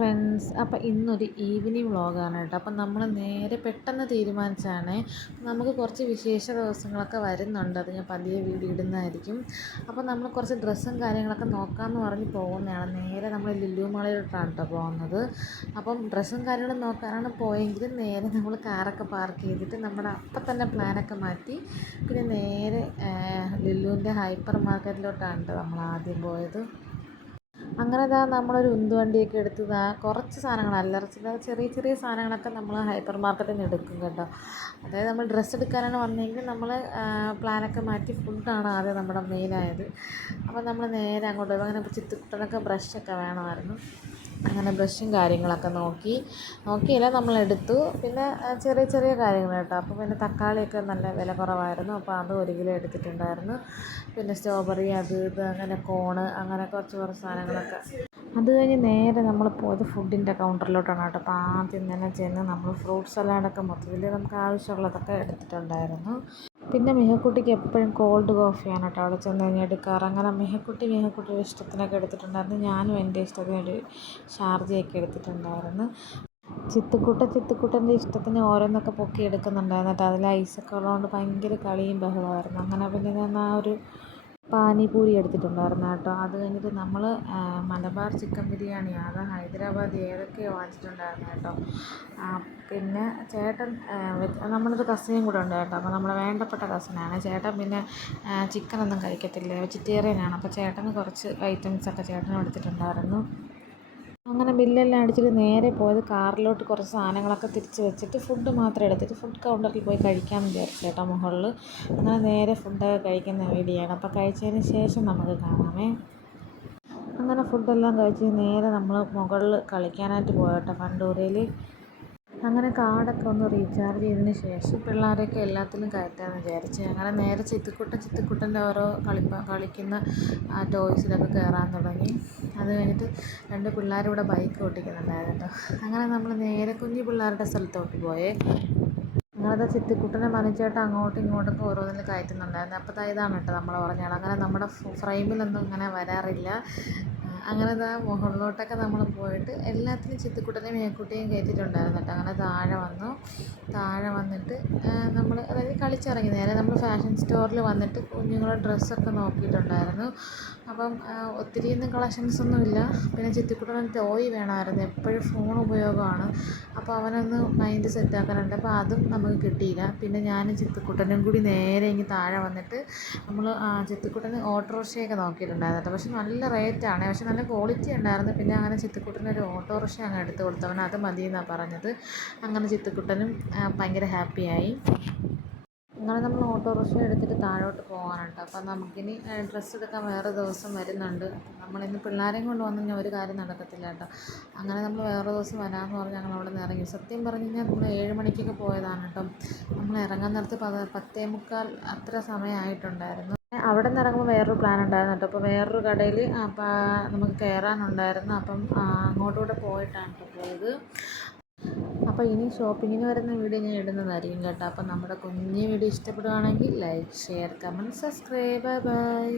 Friends, അപ്പോൾ ഇന്നൊരു evening വ്ളോഗാണ് കേട്ടോ. അപ്പം നമ്മൾ നേരെ പെട്ടെന്ന് തീരുമാനിച്ചാണ്. നമുക്ക് കുറച്ച് വിശേഷ ദിവസങ്ങളൊക്കെ വരുന്നുണ്ട്, അത് ഞാൻ പതിയെ വീഡിയോ ഇടുന്നതായിരിക്കും. അപ്പോൾ നമ്മൾ കുറച്ച് ഡ്രസ്സും കാര്യങ്ങളൊക്കെ നോക്കാമെന്ന് പറഞ്ഞ് പോകുന്നതാണ്. നേരെ നമ്മൾ ലുലു മാളിലോട്ടാണ് കേട്ടോ പോകുന്നത്. അപ്പം ഡ്രസ്സും കാര്യങ്ങളും നോക്കാനാണ് പോയെങ്കിലും നേരെ നമ്മൾ കാറൊക്കെ പാർക്ക് ചെയ്തിട്ട് നമ്മുടെ അപ്പം തന്നെ പ്ലാനൊക്കെ മാറ്റി പിന്നെ നേരെ ലുലുവിൻ്റെ ഹൈപ്പർ മാർക്കറ്റിലോട്ടാണ് കേട്ടോ നമ്മൾ ആദ്യം പോയത്. അങ്ങനെ നമ്മളൊരു ഉന്തുവണ്ടിയൊക്കെ എടുത്ത് കുറച്ച് സാധനങ്ങൾ, അല്ലറ ചില്ലറ ചെറിയ ചെറിയ സാധനങ്ങളൊക്കെ നമ്മൾ ഹൈപ്പർ മാർക്കറ്റിൽ നിന്ന് എടുക്കും കേട്ടോ. അതായത് നമ്മൾ ഡ്രസ്സ് എടുക്കാനാണ് വന്നതെങ്കിൽ നമ്മൾ പ്ലാനൊക്കെ മാറ്റി ഫുഡാണ് ആദ്യം നമ്മുടെ മെയിനായത്. അപ്പോൾ നമ്മൾ നേരെ അങ്ങോട്ട് പോയി. അങ്ങനെ ചിത്തുക്കുട്ടനൊക്കെ ബ്രഷൊക്കെ വേണമായിരുന്നു. അങ്ങനെ ബ്രഷും കാര്യങ്ങളൊക്കെ നോക്കിയില്ല, നമ്മളെടുത്തു. പിന്നെ ചെറിയ ചെറിയ കാര്യങ്ങൾ കേട്ടോ. അപ്പോൾ പിന്നെ തക്കാളിയൊക്കെ നല്ല വില കുറവായിരുന്നു, അപ്പോൾ അത് 1 കിലോ എടുത്തിട്ടുണ്ടായിരുന്നു. പിന്നെ സ്ട്രോബെറി, അത് ഇത് അങ്ങനെ കോണ്, അങ്ങനെ കുറച്ച് സാധനങ്ങളൊക്കെ. അത് കഴിഞ്ഞ് നേരെ നമ്മൾ പോയത് ഫുഡിൻ്റെ കൗണ്ടറിലോട്ടാണ് കേട്ടോ. അപ്പോൾ ആദ്യം തന്നെ ചെന്ന് നമ്മൾ ഫ്രൂട്ട് സലാഡൊക്കെ മൊത്തത്തിൽ നമുക്ക് ആവശ്യമുള്ളതൊക്കെ എടുത്തിട്ടുണ്ടായിരുന്നു. പിന്നെ മിഹക്കുട്ടിക്ക് എപ്പോഴും കോൾഡ് കോഫിയാണ് കേട്ടോ അവിടെ ചെന്ന് കഴിഞ്ഞാൽ എടുക്കാറ്. അങ്ങനെ മിഹക്കുട്ടിയുടെ ഇഷ്ടത്തിനൊക്കെ എടുത്തിട്ടുണ്ടായിരുന്നു. ഞാനും എൻ്റെ ഇഷ്ടത്തിനൊരു ഷാർജയൊക്കെ എടുത്തിട്ടുണ്ടായിരുന്നു. ചിത്തുക്കുട്ടൻ്റെ ഇഷ്ടത്തിന് ഓരോന്നൊക്കെ പൊക്കി എടുക്കുന്നുണ്ടായിരുന്നു കേട്ടോ. അതിൽ ഐസൊക്കെ ഉള്ളതുകൊണ്ട് ഭയങ്കര കളിയും ബഹളമായിരുന്നു. അങ്ങനെ പിന്നെ ഞാൻ ആ ഒരു പാനിപൂരി എടുത്തിട്ടുണ്ടായിരുന്നു കേട്ടോ. അത് കഴിഞ്ഞിട്ട് നമ്മൾ മലബാർ ചിക്കൻ ബിരിയാണി, അത് ഹൈദരാബാദ് ഏതൊക്കെയോ വാങ്ങിച്ചിട്ടുണ്ടായിരുന്നു കേട്ടോ. പിന്നെ ചേട്ടൻ, നമ്മളൊരു കസിനും കൂടെ ഉണ്ട് കേട്ടോ. അപ്പോൾ നമ്മളെ വേണ്ടപ്പെട്ട കസിനാണ് ചേട്ടൻ. പിന്നെ ചിക്കനൊന്നും കഴിക്കത്തില്ല, വെജിറ്റേറിയനാണ്. അപ്പോൾ ചേട്ടന് കുറച്ച് ഐറ്റംസൊക്കെ ചേട്ടനും എടുത്തിട്ടുണ്ടായിരുന്നു. അങ്ങനെ ബില്ലെല്ലാം അടിച്ചിട്ട് നേരെ പോയത് കാറിലോട്ട്. കുറച്ച് സാധനങ്ങളൊക്കെ തിരിച്ച് വെച്ചിട്ട് ഫുഡ് മാത്രം എടുത്തിട്ട് ഫുഡ് കൗണ്ടറിൽ പോയി കഴിക്കാമെന്ന് വിചാരിച്ചു കേട്ടോ മുകളിൽ. അങ്ങനെ നേരെ ഫുഡൊക്കെ കഴിക്കുന്ന വീഡിയോ ആണ്. അപ്പോൾ കഴിച്ചതിന് ശേഷം നമുക്ക് കാണാമേ. അങ്ങനെ ഫുഡെല്ലാം കഴിച്ച് നേരെ നമ്മൾ മുകളിൽ കളിക്കാനായിട്ട് പോയട്ടോ, ഫണ്ടൂരയിൽ. അങ്ങനെ കാർഡൊക്കെ ഒന്ന് റീചാർജ് ചെയ്തതിന് ശേഷം പിള്ളേരെയൊക്കെ എല്ലാത്തിലും കയറ്റാമെന്ന് വിചാരിച്ച് അങ്ങനെ നേരെ ചിത്തുക്കുട്ടൻ്റെ ഓരോ കളിക്കുന്ന ടോയ്സിലൊക്കെ കയറാൻ തുടങ്ങി. അത് കഴിഞ്ഞിട്ട് 2 പിള്ളേരിവിടെ ബൈക്ക് ഓട്ടിക്കുന്നുണ്ടായിരുന്നു കേട്ടോ. അങ്ങനെ നമ്മൾ നേരെ കുഞ്ഞു പിള്ളേരുടെ സ്ഥലത്തോട്ട് പോയേ. അങ്ങനത്തെ ചിത്തുക്കുട്ടനെ മനിച്ചേട്ടൻ അങ്ങോട്ടും ഇങ്ങോട്ടൊക്കെ ഓരോന്നിൽ കയറ്റുന്നുണ്ടായിരുന്നു. അപ്പോൾ ഇതാണ് കേട്ടോ നമ്മൾ പറഞ്ഞാൽ. അങ്ങനെ നമ്മുടെ ഫ്രെയിമിലൊന്നും ഇങ്ങനെ വരാറില്ല. അങ്ങനെ മുകളിലോട്ടൊക്കെ നമ്മൾ പോയിട്ട് എല്ലാത്തിനും ചിത്തുക്കുട്ടനെയും മേക്കുട്ടിയും കയറ്റിയിട്ടുണ്ടായിരുന്നു കേട്ടോ. അങ്ങനെ താഴെ വന്നിട്ട് നമ്മൾ, അതായത് കളിച്ചിറങ്ങി നേരെ നമ്മൾ ഫാഷൻ സ്റ്റോറിൽ വന്നിട്ട് കുഞ്ഞുങ്ങളുടെ ഡ്രസ്സൊക്കെ നോക്കിയിട്ടുണ്ടായിരുന്നു. അപ്പം ഒത്തിരിയൊന്നും കളക്ഷൻസൊന്നും ഇല്ല. പിന്നെ ചിത്തുക്കുട്ടന് ടോയ് വേണമായിരുന്നു, എപ്പോഴും ഫോൺ ഉപയോഗമാണ്. അപ്പോൾ അവനൊന്ന് മൈൻഡ് സെറ്റാക്കാനുണ്ട്, അപ്പോൾ അതും നമുക്ക് കിട്ടിയില്ല. പിന്നെ ഞാനും ചിത്തുക്കുട്ടനും കൂടി നേരെ ഇങ്ങ് താഴെ വന്നിട്ട് നമ്മൾ ചിത്തുക്കുട്ടന് ഓട്ടോറിക്ഷയൊക്കെ നോക്കിയിട്ടുണ്ടായിരുന്നു കേട്ടോ. പക്ഷെ നല്ല റേറ്റാണ്, പക്ഷെ നല്ല ക്വാളിറ്റി ഉണ്ടായിരുന്നു. പിന്നെ അങ്ങനെ ചിത്തുക്കുട്ടനൊരു ഓട്ടോറിക്ഷ അങ്ങ് എടുത്ത് കൊടുത്തവൻ അത് മതി എന്നാണ് പറഞ്ഞത്. അങ്ങനെ ചിത്തുക്കുട്ടനും ഭയങ്കര ഹാപ്പിയായി. അങ്ങനെ നമ്മൾ ഓട്ടോറിക്ഷ എടുത്തിട്ട് താഴോട്ട് പോകാനാണ് കേട്ടോ. അപ്പം നമുക്കിനി ഡ്രസ്സ് എടുക്കാൻ വേറെ ദിവസം വരുന്നുണ്ട്. നമ്മളിന്ന് പിള്ളേരെയും കൊണ്ട് വന്നു കഴിഞ്ഞാൽ ഒരു കാര്യം നടക്കത്തില്ല കേട്ടോ. അങ്ങനെ നമ്മൾ വേറെ ദിവസം വരാമെന്ന് പറഞ്ഞ് ഞങ്ങൾ അവിടെ നിന്ന് ഇറങ്ങി. സത്യം പറഞ്ഞു കഴിഞ്ഞാൽ നമ്മൾ 7 മണിക്കൊക്കെ പോയതാണ് കേട്ടോ. നമ്മൾ ഇറങ്ങാൻ നേരത്ത് 10:45 അത്ര സമയമായിട്ടുണ്ടായിരുന്നു. അവിടെ നിന്ന് ഇറങ്ങുമ്പോൾ വേറൊരു പ്ലാൻ ഉണ്ടായിരുന്നു കേട്ടോ. അപ്പോൾ വേറൊരു കടയിൽ നമുക്ക് കയറാനുണ്ടായിരുന്നു. അപ്പം അങ്ങോട്ടൂടെ പോയിട്ടാണ് കേട്ടോ പോയത്. അപ്പോൾ ഇനി ഷോപ്പിങ്ങിന് വരുന്ന വീഡിയോ ഞാൻ ഇടുന്നതായിരിക്കും കേട്ടോ. അപ്പോൾ നമ്മുടെ കുഞ്ഞു വീഡിയോ ഇഷ്ടപ്പെടുകയാണെങ്കിൽ like, share, comment, subscribe. Bye bye.